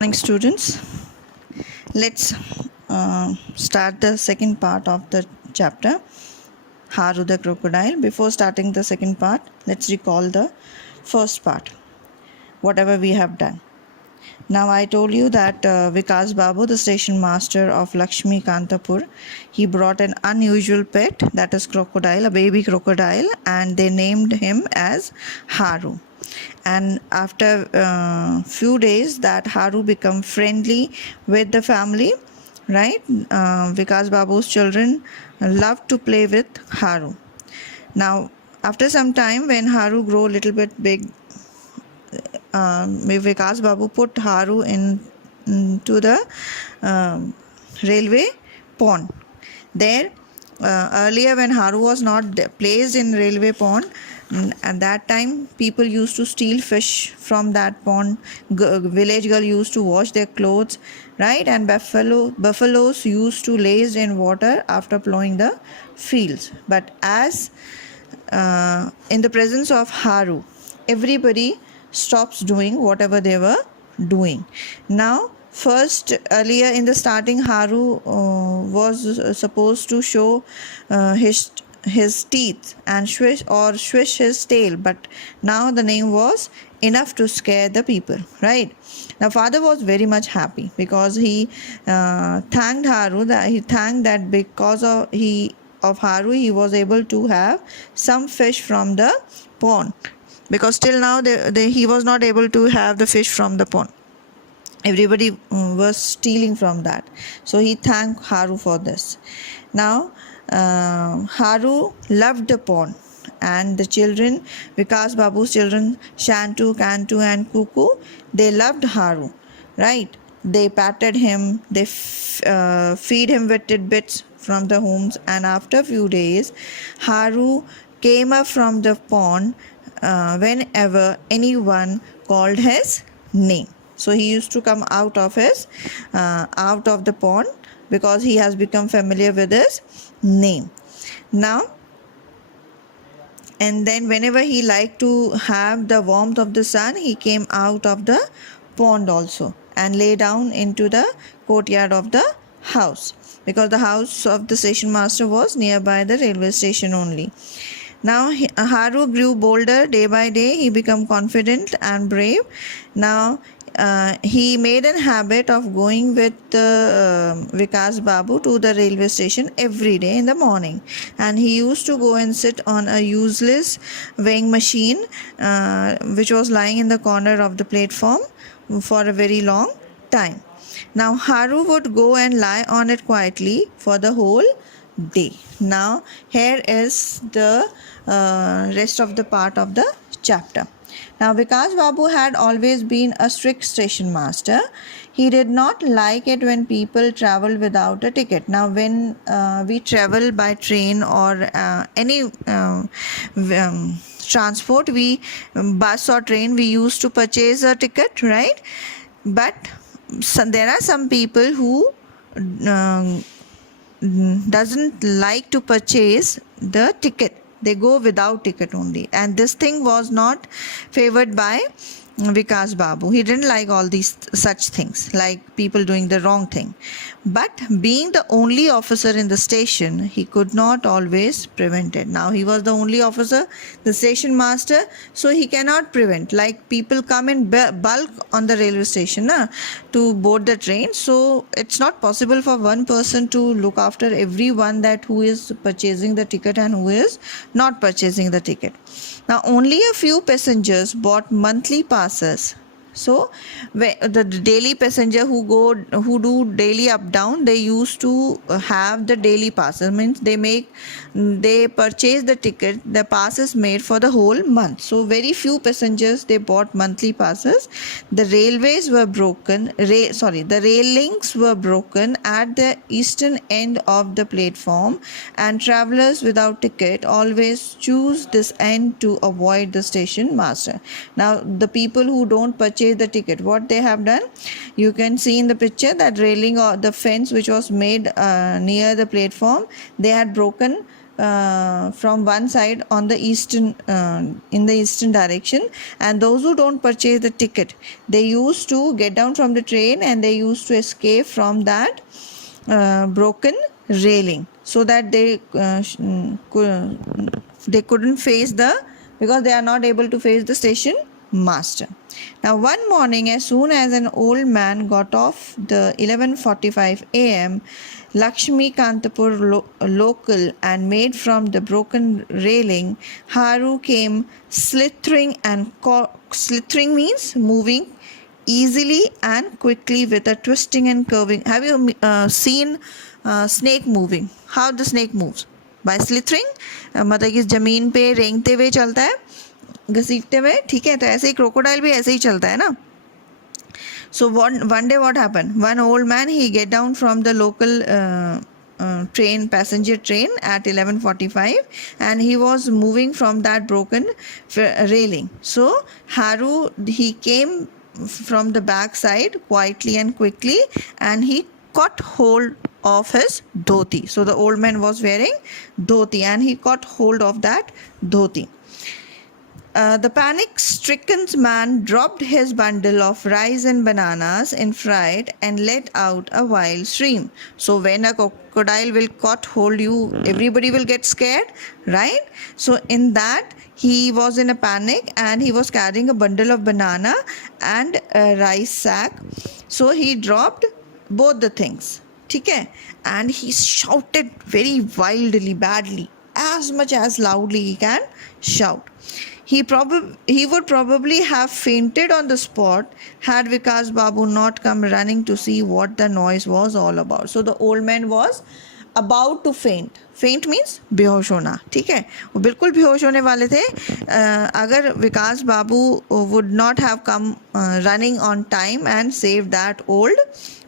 Morning, students. Let's start the second part of the chapter, Haru the crocodile. Before starting the second part, let's recall the first part, whatever we have done. Now, I told you that Vikas Babu, the station master of Lakshmi Kantapur, he brought an unusual pet, that is crocodile, a baby crocodile, and they named him as Haru. And after few days, that Haru become friendly with the family, right? Vikas Babu's children love to play with Haru. Now, after some time, when Haru grow a little bit big, Vikas Babu put Haru into the railway pond. There, earlier when Haru was not placed in railway pond, at that time people used to steal fish from that pond. Village girl used to wash their clothes, right? And buffaloes used to laze in water after plowing the fields. But as in the presence of Haru, everybody stops doing whatever they were doing. Now, first, earlier in the starting, Haru was supposed to show his teeth and swish his tail, but now the name was enough to scare the people, right? Now, father was very much happy because he thanked Haru, that because of Haru, he was able to have some fish from the pond, because till now he was not able to have the fish from the pond. Everybody was stealing from that. So he thanked Haru for this. Now, Haru loved the pond, and the children, Vikas Babu's children, Shantu, Kantu and Kuku, they loved Haru, right? They patted him, they feed him with tidbits from the homes, and after a few days, Haru came up from the pond whenever anyone called his name. So he used to come out of the pond because he has become familiar with his name. Now, and then whenever he liked to have the warmth of the sun, he came out of the pond also and lay down into the courtyard of the house, because the house of the station master was nearby the railway station only. Now Haru grew bolder day by day. He became confident and brave. Now he made a habit of going with Vikas Babu to the railway station every day in the morning, and he used to go and sit on a useless weighing machine which was lying in the corner of the platform for a very long time. Now Haru would go and lie on it quietly for the whole day. Now here is the rest of the part of the chapter. Now, Vikas Babu had always been a strict station master. He did not like it when people travel without a ticket. Now, when we travel by train or any transport, bus or train, we used to purchase a ticket, right? But there are some people who doesn't like to purchase the ticket. They go without ticket only, and this thing was not favored by Vikas Babu. He didn't like all these such things, like people doing the wrong thing. But being the only officer in the station, he could not always prevent it. Now he was the only officer, the station master, so he cannot prevent. Like people come in bulk on the railway station to board the train, so it's not possible for one person to look after everyone, that who is purchasing the ticket and who is not purchasing the ticket. Now only a few passengers bought monthly passes. So the daily passenger who do daily up down, they used to have the daily passes. Means they purchase the ticket, the pass is made for the whole month. So very few passengers, they bought monthly passes. The railways were broken. The railings were broken at the eastern end of the platform, and travelers without ticket always choose this end to avoid the station master. Now the people who don't purchase the ticket, what they have done, you can see in the picture that railing or the fence which was made near the platform, they had broken from one side on the eastern in the eastern direction, and those who don't purchase the ticket, they used to get down from the train and they used to escape from that broken railing, so that they couldn't face because they are not able to face the station master. Now one morning, as soon as an old man got off the 11:45 a.m. Lakshmi Kantapur local and made from the broken railing, Haru came slithering slithering means moving easily and quickly with a twisting and curving. Have you seen snake moving? How the snake moves? By slithering, मतलब कि ज़मीन पे रेंगते हुए चलता है, घसीटते हुए, ठीक है. तो ऐसे ही क्रोकोडाइल भी ऐसे ही चलता है ना. So one day what happened? One old man, he get down from the local passenger train at 11:45, and he was moving from that broken railing. So Haru, he came from the back side quietly and quickly, and he caught hold of his dhoti. So the old man was wearing dhoti, and he caught hold of that dhoti. The panic-stricken man dropped his bundle of rice and bananas in fright and let out a wild scream. So when a crocodile will caught hold you, everybody will get scared, right? So in that, he was in a panic and he was carrying a bundle of banana and a rice sack. So he dropped both the things, okay? And he shouted very wildly, badly, as much as loudly he can shout. He would probably have fainted on the spot had Vikas Babu not come running to see what the noise was all about. So the old man was about to faint. Faint means बेहोश होना, ठीक है. वो बिल्कुल बेहोश होने वाले थे अगर विकास बाबू would not have come running on time and saved that old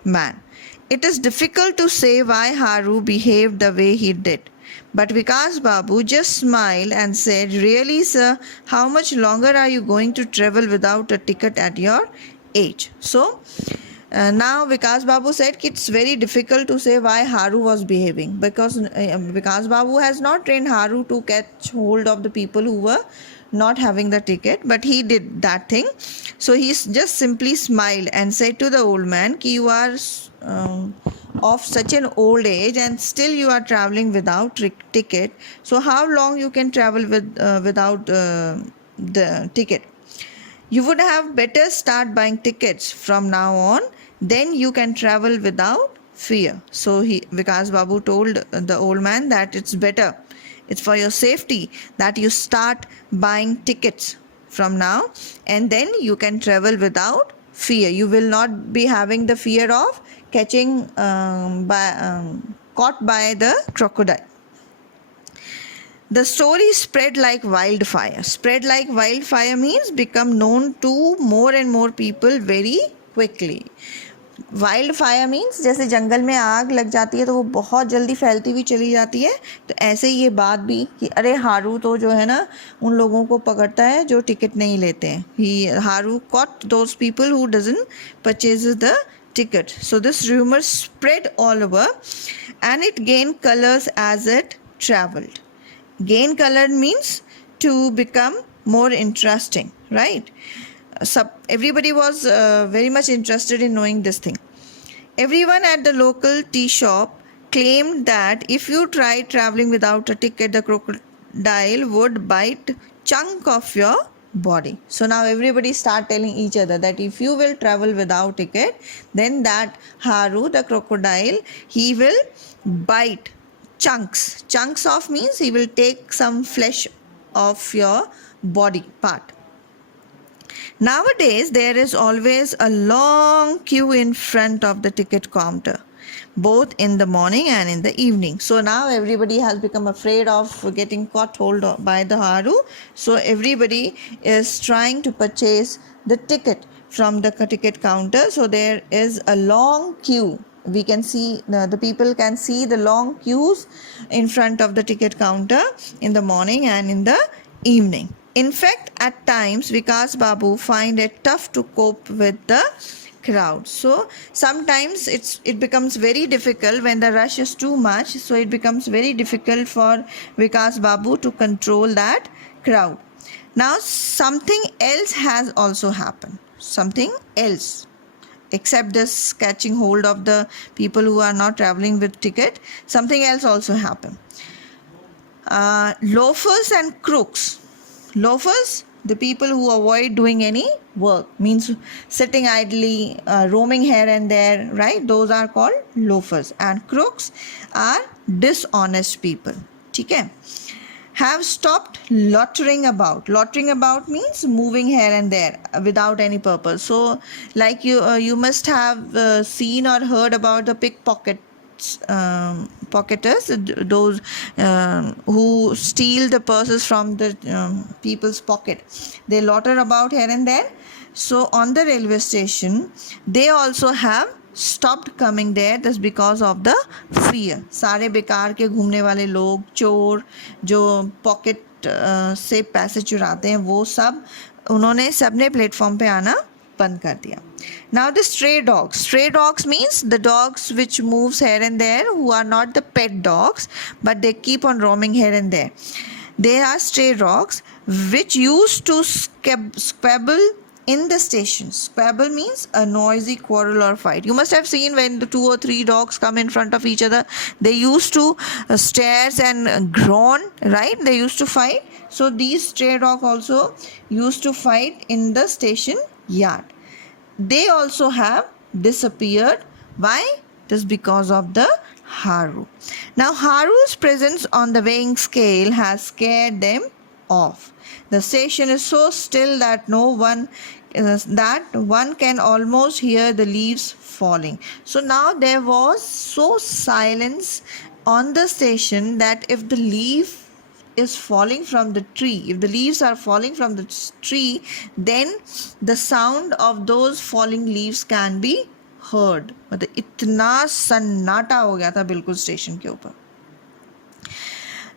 man. It is difficult to say why Haru behaved the way he did. But Vikas Babu just smiled and said, "Really, sir, how much longer are you going to travel without a ticket at your age?" So, now Vikas Babu said it's very difficult to say why Haru was behaving, because Vikas Babu has not trained Haru to catch hold of the people who were not having the ticket, but he did that thing. So he just simply smiled and said to the old man, "Ki you are of such an old age and still you are traveling without ticket. So how long you can travel without the ticket? You would have better start buying tickets from now on. Then you can travel without fear." So Vikas Babu told the old man that it's better, it's for your safety that you start buying tickets from now, and then you can travel without fear. You will not be having the fear of catching caught by the crocodile. The story spread like wildfire. Spread like wildfire means become known to more and more people very quickly. Wild fire means जैसे जंगल में आग लग जाती है तो वो बहुत जल्दी फैलती हुई चली जाती है, तो ऐसे ही ये बात भी कि अरे हारू तो जो है ना उन लोगों को पकड़ता है जो टिकट नहीं लेते हैं. ही हारू caught those people who doesn't purchase the ticket. So this rumor spread all over and it gained colors as it traveled. Gain color means to become more interesting, right? Everybody was very much interested in knowing this thing. Everyone at the local tea shop claimed that if you tried traveling without a ticket, the crocodile would bite chunk of your body. So now everybody start telling each other that if you will travel without ticket, then that Haru, the crocodile, he will bite chunks of means he will take some flesh of your body part. Nowadays there is always a long queue in front of the ticket counter, both in the morning and in the evening. So now everybody has become afraid of getting caught hold of by the Haru. So everybody is trying to purchase the ticket from the ticket counter. So there is a long queue. We can see the people can see the long queues in front of the ticket counter in the morning and in the evening. In fact, at times Vikas Babu find it tough to cope with the crowd. So sometimes it becomes very difficult when the rush is too much, so it becomes very difficult for Vikas Babu to control that crowd. Now something else has also happened, something else, except this catching hold of the people who are not traveling with ticket. Something else also happened. Loafers and crooks. Loafers, the people who avoid doing any work, means sitting idly, roaming here and there, right? Those are called loafers. And crooks are dishonest people. Okay? Have stopped loitering about. Loitering about means moving here and there without any purpose. So like you must have seen or heard about the pocketers, those who steal the purses from the people's pocket. They loiter about here and there. So on the railway station, they also have stopped coming there just because of the fear. सारे बेकार के घूमने वाले लोग, चोर जो pocket से पैसे चुराते हैं, वो सब उन्होंने सबने प्लेटफॉर्म पे आना बंद कर दिया. Now the stray dogs means the dogs which moves here and there, who are not the pet dogs but they keep on roaming here and there. They are stray dogs which used to squabble in the station. Squabble means a noisy quarrel or fight. You must have seen when the 2 or 3 dogs come in front of each other, they used to stare and groan, right? They used to fight. So these stray dogs also used to fight in the station yard. They also have disappeared. Why? Just because of the Haru. Now Haru's presence on the weighing scale has scared them off. The station is so still that one can almost hear the leaves falling. So now there was so silence on the station that if the leaf is falling from the tree, if the leaves are falling from the tree, then the sound of those falling leaves can be heard. मतलब इतना सन्नाटा हो गया था बिल्कुल station के ऊपर.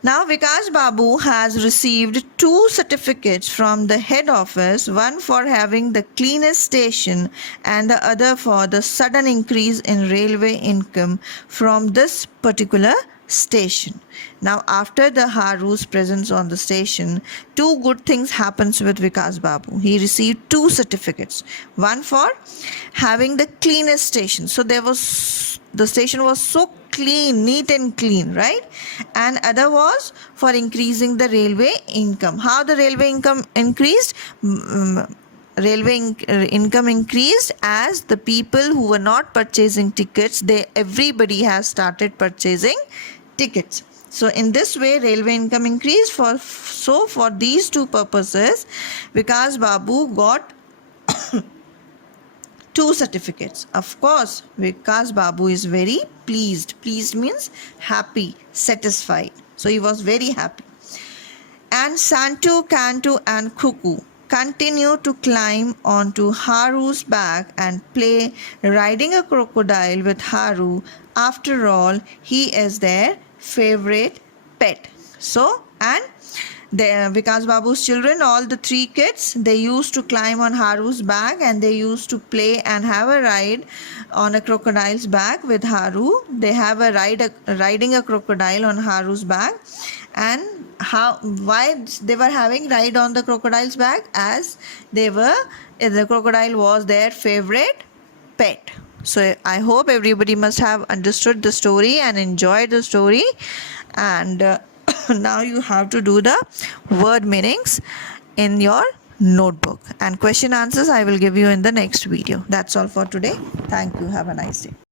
Now Vikas Babu has received 2 certificates from the head office, one for having the cleanest station and the other for the sudden increase in railway income from this particular station. Now after the Haru's presence on the station, 2 good things happens with Vikas Babu. He received 2 certificates, one for having the cleanest station. So the station was so clean, neat and clean, right? And other was for increasing the railway income. How the railway income increased? Income increased as the people who were not purchasing tickets, everybody has started purchasing tickets. So in this way railway income increased. For these 2 purposes, Vikas Babu got 2 certificates. Of course, Vikas Babu is very pleased. Pleased means happy, satisfied. So he was very happy. And Santu, Cantu and Cuckoo continue to climb onto Haru's back and play riding a crocodile with Haru. After all, he is their favorite pet. So, and Vikas Babu's children, all the 3 kids, they used to climb on Haru's back and they used to play and have a ride on a crocodile's back with Haru. They have a riding a crocodile on Haru's back. And why they were having ride on the crocodile's back? As the crocodile was their favorite pet. So I hope everybody must have understood the story and enjoyed the story. And now you have to do the word meanings in your notebook, and question answers I will give you in the next video. That's all for today. Thank you. Have a nice day.